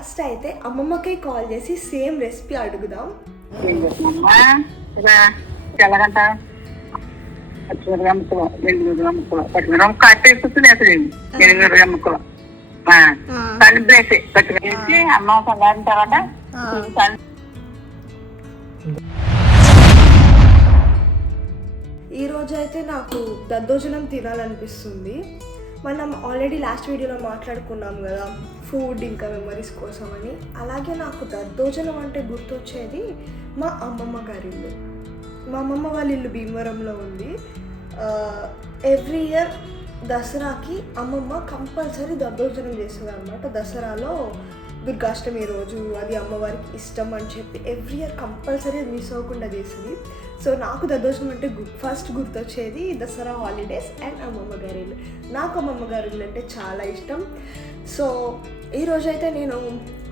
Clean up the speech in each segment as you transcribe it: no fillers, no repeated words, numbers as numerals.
First అయితే అమ్మమ్మకి call చేసి సేమ్ రెసిపీ అడుగుదాం. తెల్లగంట పచ్చిమిరపకాయ ముక్కలు 8 ముక్కలు పచ్చిమిరపకాయ కట్టేస్తుంది అసలు 8 ముక్కలు కలిపేసి పచ్చిమిర్చి అన్నం చల్లారిన తర్వాత ఈరోజు అయితే నాకు దద్దోజనం తినాలనిపిస్తుంది. మనం ఆల్రెడీ లాస్ట్ వీడియోలో మాట్లాడుకున్నాం కదా ఫుడ్ ఇంకా మెమరీస్ కోసం అని. అలాగే నాకు దద్దోజనం అంటే గుర్తొచ్చేది మా అమ్మమ్మ గారి ఇల్లు. మా అమ్మమ్మ వాళ్ళ ఇల్లు భీమవరంలో ఉంది. ఎవ్రీ ఇయర్ దసరాకి అమ్మమ్మ కంపల్సరీ దద్దోజనం చేస్తుంది అనమాట. దసరాలో దుర్గాష్టమి రోజు అది అమ్మవారికి ఇష్టం అని చెప్పి ఎవ్రీ ఇయర్ కంపల్సరీ మిస్ అవ్వకుండా చేస్తుంది. సో నాకు దద్దోజనం అంటే ఫస్ట్ గుర్తొచ్చేది దసరా హాలిడేస్ అండ్ అమ్మమ్మ గారి ఇల్లు. నాకు అమ్మమ్మ గారి ఇల్లు అంటే చాలా ఇష్టం. సో ఈరోజైతే నేను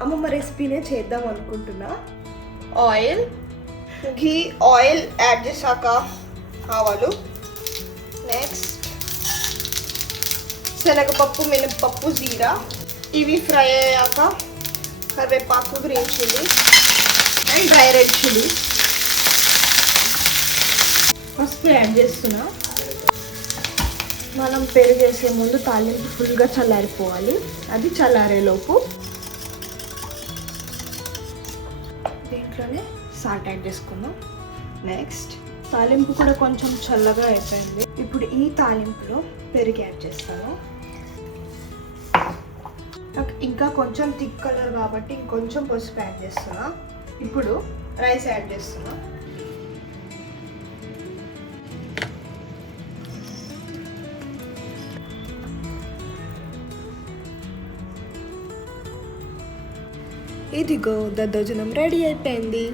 అమ్మమ్మ రెసిపీనే చేద్దాం అనుకుంటున్నా. ఘీ ఆయిల్ యాడ్ చేశాక ఆవాలు, నెక్స్ట్ శనగపప్పు, మినపప్పు, జీరా ఇవి ఫ్రై అయ్యాక కరివేపాకు, green chilli and dry red chilli, పసుపు యాడ్ చేస్తున్నా. మనం పెరుగు వేసే ముందు తాలింపు ఫుల్గా చల్లారిపోవాలి. అది చల్లారేలోపు దీంట్లోనే సాల్ట్ యాడ్ చేసుకుందాం. నెక్స్ట్ తాలింపు కూడా కొంచెం చల్లగా అయిపోయింది. ఇప్పుడు ఈ తాలింపులో పెరుగు యాడ్ చేస్తాను. ఇంకా కొంచెం థిక్ కలర్ కాబట్టి ఇంకొంచెం పసుపు యాడ్ చేస్తున్నా. ఇప్పుడు రైస్ యాడ్ చేస్తున్నా. ఇదిగో దద్దోజనం రెడీ అయిపోయింది.